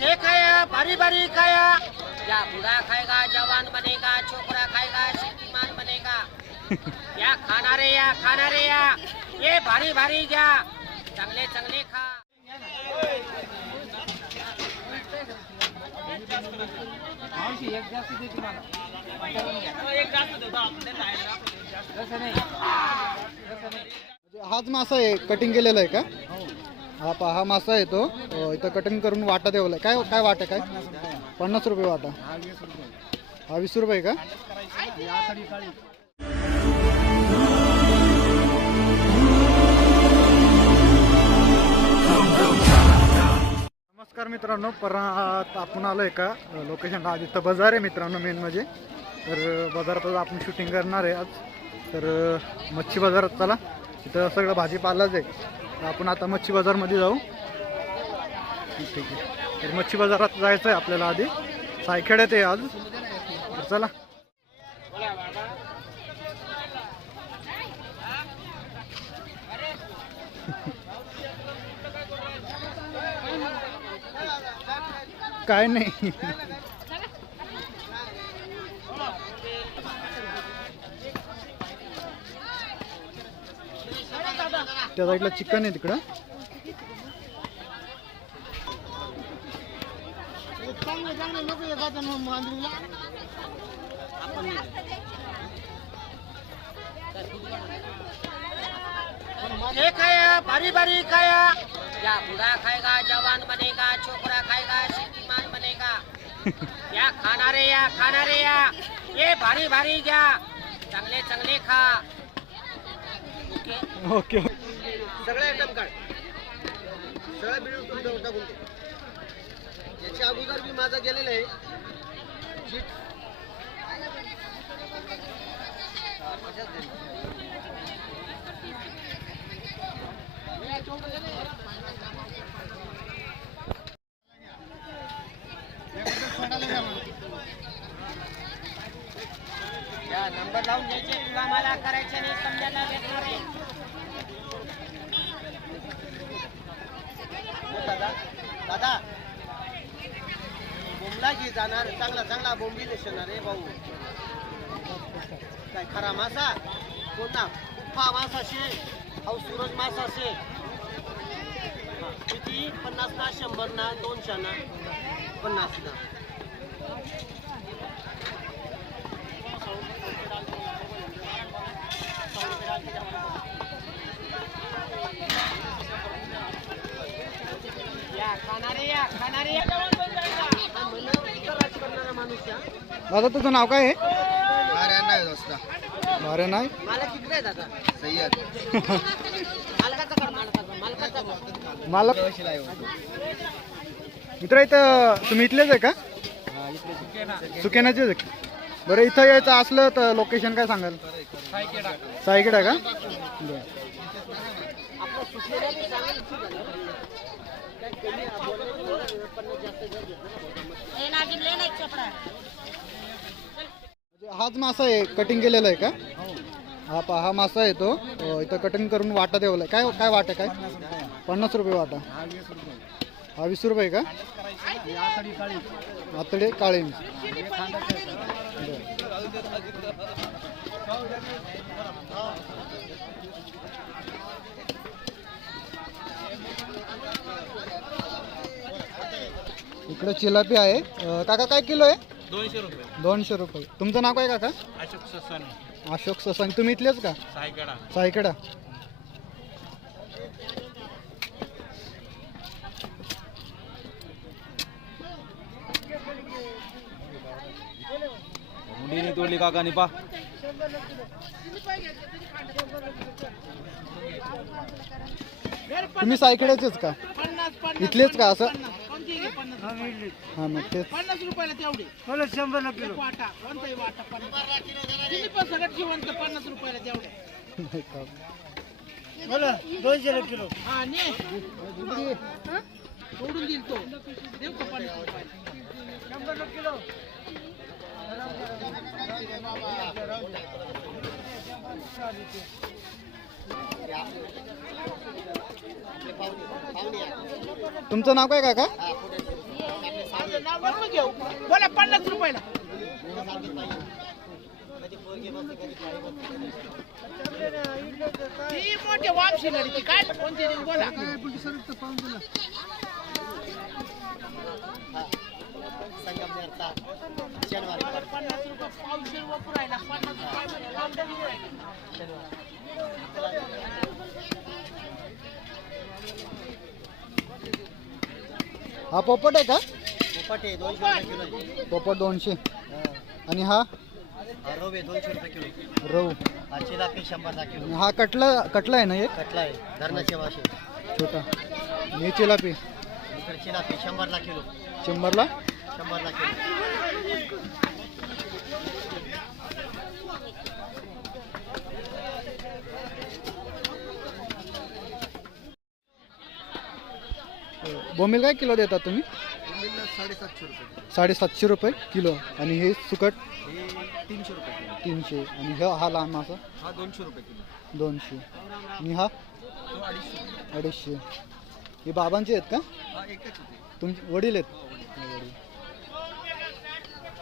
ये खाया बारी बारी खाया। या बूढ़ा खाएगा जवान बनेगा छोकरा खाएगा शक्तिमान बनेगा। या खाना रे या खाना रे या ये भारी भारी घ्या। चांगले चांगले खा। म्हणजे हाच मासा आहे कटिंग केलेला आहे का? हा पहा हा मासा आहे तो. इथं कटिंग करून वाटा देवला काय काय वाटा काय? पन्नास रुपये वाटा. हा वीस रुपये का? नमस्कार मित्रांनो परत आपण आलो आहे का लोकेशन आज इथं बाजार आहे मित्रांनो मेन म्हणजे. तर बाजारात आज आपण शूटिंग करणार आहे आज. तर मच्छी बाजारात चला. इथं सगळं भाजीपालाच आहे. आपण आता मच्छी बाजारमध्ये जाऊ. ठीक आहे. तर मच्छी बाजारात जायचं आहे आपल्याला आधी. सायखेड्यात आहे आज. चला. काय नाही. त्या साईडला चिकन आहे तिकडं. खाया बारी बारी खाया. या बूढ़ा खाएगा जवान बनेगा छोकरा खाएगा शक्तिमान बनेगा. या खाना रे या खाना रे या. ये भारी भारी घ्या. चांगले चांगले खा. Okay okay. सगळे आयटम काढ. सगळं मिळून तुम्ही टाकून कोणते याच्या अगोदर मी माझं गेलेलं आहे. शीट. हा, कशात दे? या नंबर लावून द्यायचे तुला मला करायचे नाही समजायला भेटणार आहे हो, दादा दादा बोंबला घे जाणार चांगला चांगला भाऊ. काय खरा मासा? कोणता उप्पा मासा शे. अहो सूरज मासा शे. किती? पन्नास ना शंभर ना दोनशे ना पन्नास ना या खाना रे या खाना रे या हा, म्हणलं, इथं राज करणारा माणूस या दादा तुझं नाव काय आहे? नाही वाजता अरे नाही मला किती आहे दादा. सय्यद. मालकाचा कर मालकाचा मालकाचा कर. मला मित्र इथं तुम्ही इथलेच आहे का? सुकेनाचेच आहे का? बरं इथं यायचं असलं तर लोकेशन काय सांगाल? सायकेडा का? बरं. चांगलं ठीक म्हणजे हाच मासा आहे कटिंग केलेला आहे का? हा पहा हा मासा आहे तो. इथं कटिंग करून वाटा ठेवलाय काय काय वाटा काय? पन्नास रुपये वाटा. हा वीस रुपये का? आतडे काळे. इकडे चिलापी आहे. काका काय किलो आहे? दोनशे रुपये. दोनशे रुपये. तुमचं नाव काय काका? अशोक ससाने अशोक ससानी तुम्ही इथलेच का? सायकडा सायकडा मुलीने तोडली काका निपा तुम्ही सायकड्याचेच का? इथलेच का असं? हा मग तेच. पन्नास रुपयाला तेवढे. मला किलो. वाटा कोणताही वाटा पन्नास. तुम्ही पण सगळं जिवंत पन्नास रुपयाला तेवढे. नाही का. मला दोनशे किलो. हा ने. सोडून देईल तो. देऊ का पन्नास रुपयाला? शंभर किलो. तुमचं नाव काय काका? हा, बोला पन्नास रुपयाला. ती वापशी गाडी ती काय कोणती बोला. पन्नास रुपये पावशे वापरायला पन्नास रुपये राहिला हा पोपट आहे का? पोपट आहे दोनशे रुपये किलो आहे. पोपट दोनशे. हा. आणि हा? हा, रवे दोनशे रुपये किलो रऊ हा चिलापी किलो आणि हा कटला कटला आहे ना एक? कटला आहे धरणाचे मासे छोटा. आणि चिलापी इकडे चिलापी शंभरला किलो. शंभरला? शंभरला किलो. बोंबील काय किलो देतात तुम्ही? साडेसातशे रुपये. साडेसातशे रुपये किलो. आणि हे सुकट? हे तीनशे रुपये किलो. तीनशे. आणि हा हा लहान मासा? हा दोनशे रुपये किलो. दोनशे. आणि हा? तो अडीचशे. अडीचशे. हे बाबांचे आहेत का? हा एकच होते. तुमचे वडील आहेत? हा, वडील.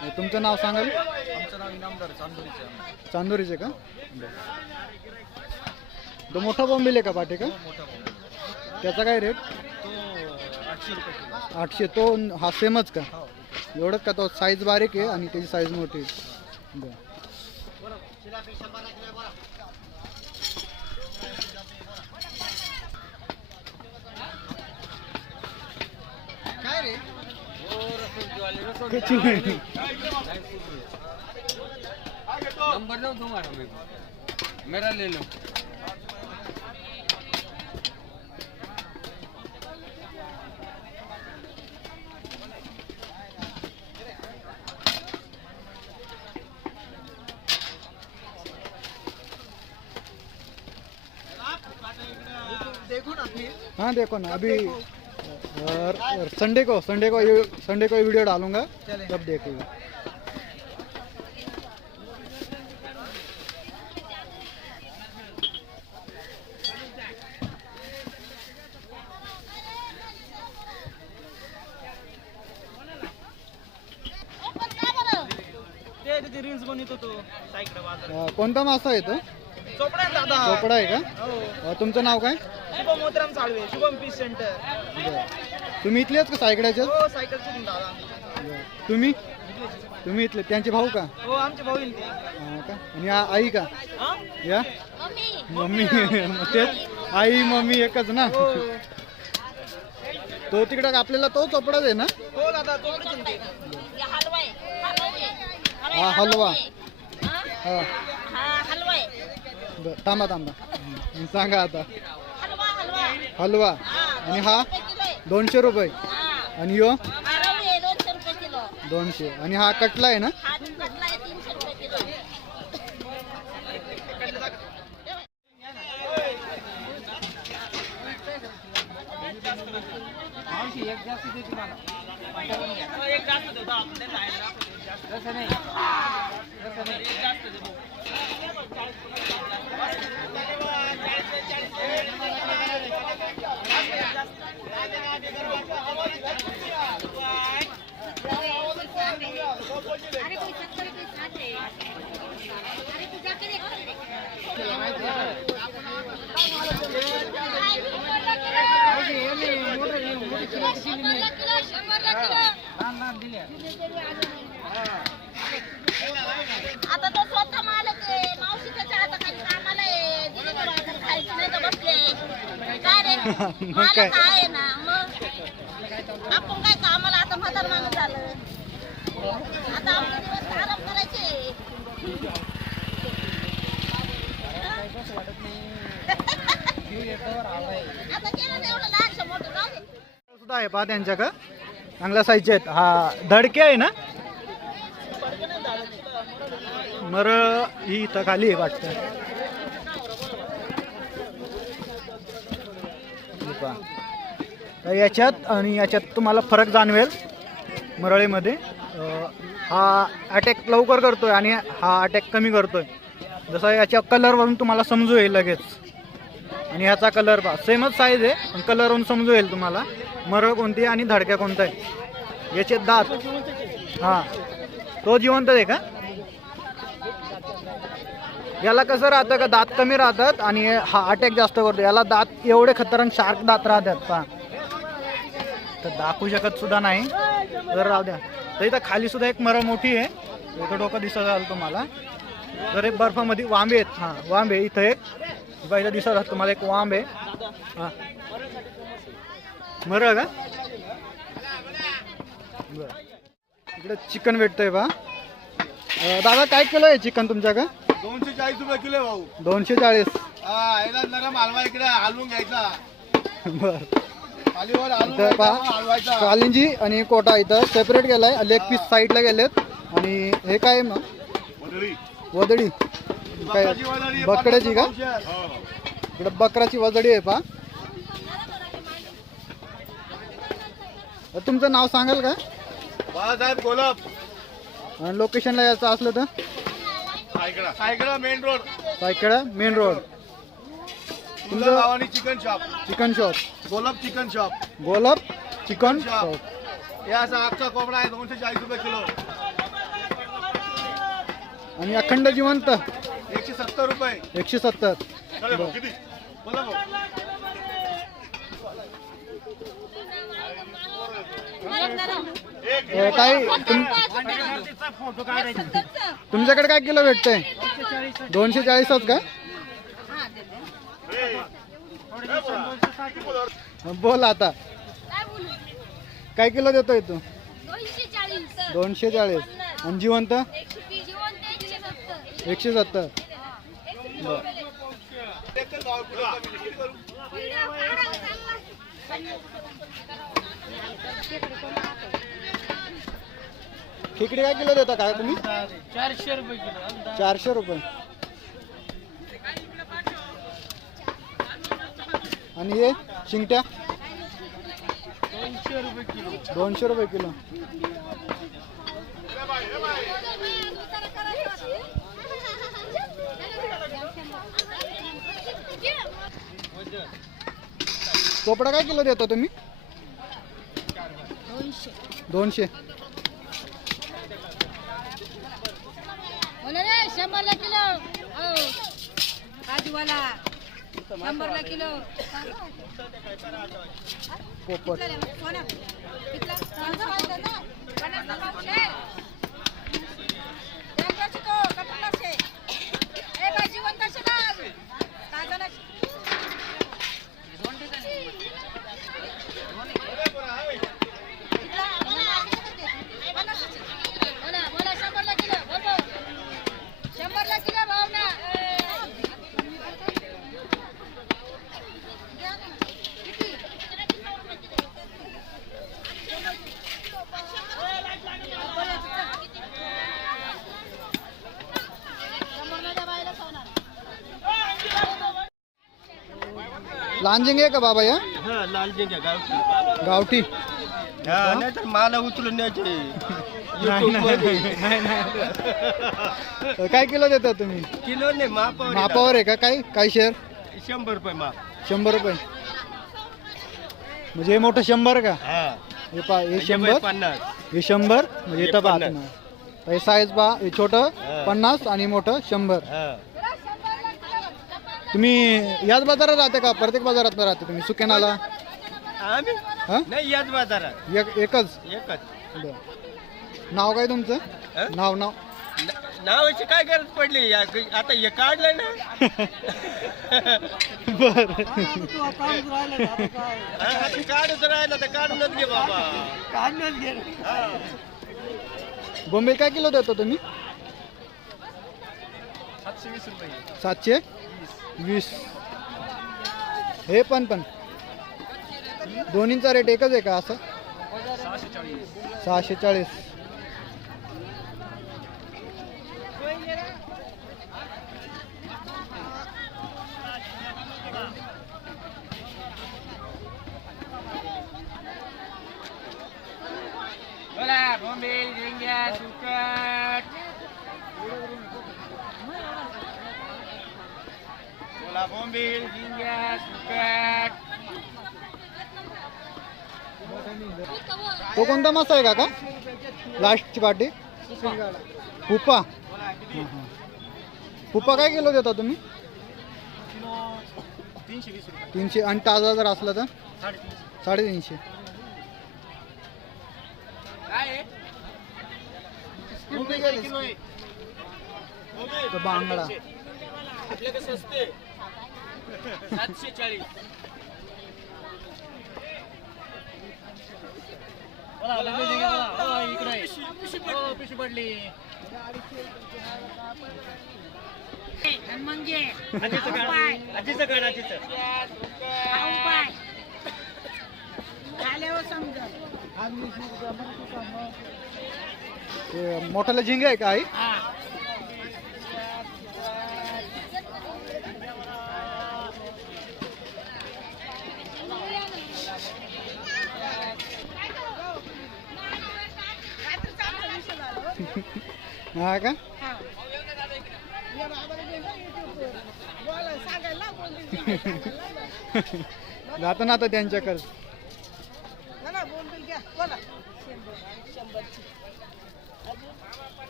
आणि तुमचं नाव सांगाल? आमचं नाव इनामदार चांदोरीचं चांदोरीचे का? तो मोठा बोंबील आहे का पाटे का मोठा भाऊ त्याचा काय रेट आठशे रुपये किलो. आठशे तो हा सेमच का? हो एवढंच का तो साईज बारीक आहे आणि त्याची साईज मोठी आहे. बरं. कुछ नहीं नंबर दो तुम्हारा मेरे को मेरा ले लो. हाँ देखो ना अभी संडे को संडे को ये संडे को ये वीडियो डालूँगा तब देखिएगा। कोणता मासा तो? चोपडा आहे दादा. चोपडा आहे का? तुमचं नाव काय? Shubham Motram Salve Shubham peace centre. बरं. तुम्ही इथलेच का सायकड्याचे हो दादा तुम्ही? तुम्ही इथले त्यांचे भाऊ का? हो आमचे भाऊ येईल ते हा का? आणि आ- आई का? हा? या? मम्मी. तेच. आई मम्मी एकच ना? हो. तो तिकडे आपल्याला तो चोपडाच आहे ना? हो दादा आहे. हा हलवा. हा? हलवा बरं, थांबा थांबा. हं, सांगा आता. हलवा. आणि हा दोनशे रुपये. आणि यो? दोनशे. आणि हा कटला आहे ना? आता तो स्वतः मालक आहे. मावशीच्या चहाचा काही कामाला आहे. दिली का बाजार खायची नाही तर बसले काय रे? मग काय? मालक आहे ना मग आपण काय कामाला आता म्हातार माणूस झालं आता आपले दिवस आराम करायचे आता केलं ना एवढं लहानसं मोठं जाऊ दे सुद्धा आहे पहा त्यांच्या का चांगल्या साईजचे आहेत. हा धडके आहे ना? मर ही इथं खाली आहे वाटतं. याच्यात आणि याच्यात तुम्हाला फरक जाणवेल मरळीमध्ये. हा अटॅक लवकर करतोय आणि हा अटॅक कमी करतोय. जसं याच्या कलरवरून तुम्हाला समजू येईल लगेच. आणि ह्याचा कलर पहा. सेमच साईज आहे पण कलरवरून समजू येईल तुम्हाला. मरळ कोणती आहे आणि धडक्या कोणता आहे याचे दात. हा. तो जिवंत आहे का? याला कसं राहतं का? दात कमी राहतात आणि हा अटॅक जास्त करतो. याला दात एवढे खतरनाक शार्क दात राहतात. पहा. तर दाखवू शकत सुद्धा नाही. जर राहू द्या. तर इथं खाली सुद्धा एक मर मोठी आहे. इथं डोकं दिसत आलं तुम्हाला. तर एक बर्फामध्ये वांबे आहेत. हां वांबे. इथं एक. बघा इथं दिसत आहात तुम्हाला एक वांब. आहे हां. मर का? बरं इकडे चिकन भेटतंय बा. दादा काय किलो आहे चिकन तुमच्याकडे? दोनशे चाळीस रुपये किलो भाऊ. दोनशे चाळीस. इकडे हलवून घ्यायचा. बर. पहा कालिंजी आणि कोटा इथं सेपरेट गेलाय लेग पीस साईडला गेलेत. आणि हे काय मग? वदळी. वदडी काय? बकड्याची का. इकडे बकराची वजडी आहे पा तुमचं नाव सांगाल का? बाळासाहेब गोलब आणि लोकेशनला यायचं असलं तर? Saykheda. Saykheda main road Saykheda main road तुमचं गावानी chicken shop chicken shop गोलब chicken shop गोलब chicken shop. हे असा अख्खा कोंबडा आहे दोनशे चाळीस रुपये किलो. आणि अखंड जिवंत? एकशे सत्तर रुपये. एकशे सत्तर. बोला भाऊ. काय तुम तुमच्याकडे काय किलो भेटतंय? दोनशे चाळीसच का? बोल आता. काय किलो देतोय तू? दोनशे चाळीस आणि जिवंत? एकशे सत्तर एकशे सत्तर. खेकडी काय किलो देता काय तुम्ही? चारशे रुपये किलो चारशे रुपये. आणि हे शिंगट्या? दोनशे रुपये किलो. दोनशे रुपये किलो. कोपडा काय किलो देता तुम्ही? दोनशे. शंभरला किलो. काजूवाला. शंभरला किलो. पोपट शंभरला किलो बोल शंभरला किलो भाव ना लांजिंग आहे का बाबा या? हा लाल गावठी. गावठी. हा नाही तर मला उचलून न्यायचे नाही, नाही, नाही, नाही. काय किलो देता तुम्ही? किलो नाही मापावर मापावर आहे का? काय काय शेअर शंभर रुपये माप. शंभर रुपये. म्हणजे हे मोठं शंभर का? हा. हे पा हे शंभर. पन्नास. हे शंभर म्हणजे हे इथं पहा पन्नास. तुम्ही. हे साईज पहा हे छोटं हा. पन्नास आणि मोठं शंभर. हा. तुम्ही याच बाजारात राहते का? प्रत्येक बाजारात राहते तुम्ही? सुकेनाला? आम्ही? हा? नाही याच बाजारात. एक एकच? एकच. बरं. नाव काय तुमचं? नाव नाव? न- नावाची काय गरज पडली? या आता हे काढलंय ना. बर. हा, ते काढूच राहिलं तर काढूनच घे बाबा. काढूनच घे. बोंबील काय किलो देतो तुम्ही? सातशे? वीस. हे पण पण. दोन्हींचा रेट एकच आहे का असं? सहाशे चाळीस बोला बोंबील झिंग्या सुकट बोला बोंबील झिंग्या सुकट तो कोणता मासा आहे काका? लास्टची पाटी पुपा. हां हां पुपा काय किलो देता तुम्ही? तीनशे. आणि ताजा जर असला तर? साडेतीनशे. बांगडा आपल्याकडे सस्ते सातशे चाळीस पिशी पडली. आजीचं काढ आजीचं ते मोठाला झिंग आहे का आई? हा का? जातो ना आता त्यांच्याकडे.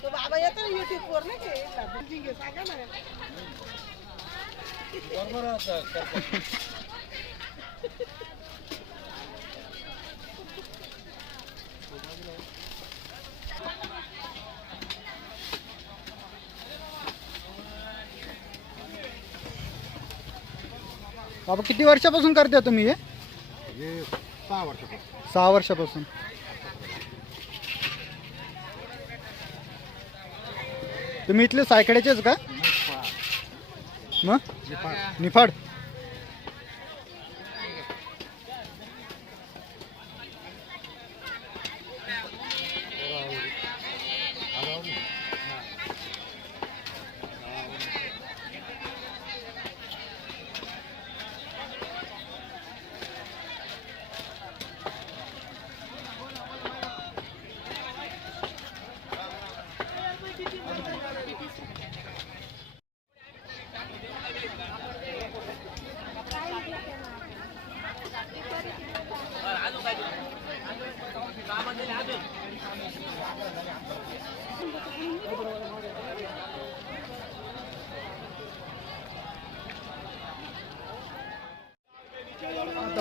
बाबा येतो युट्यूब वर नाही सांगा ना. बाबा किती वर्षापासून करता तुम्ही हे? सहा वर्षापासून. सहा वर्षापासून. तुम्ही इथले सायकड्याचेच का? मग? निफाड.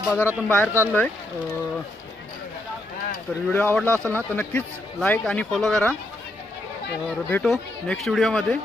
आता बाजारातून बाहेर चाललोय. आहे तर व्हिडिओ आवडला असेल ना तर नक्कीच लाईक आणि फॉलो करा. तर भेटू नेक्स्ट व्हिडिओमध्ये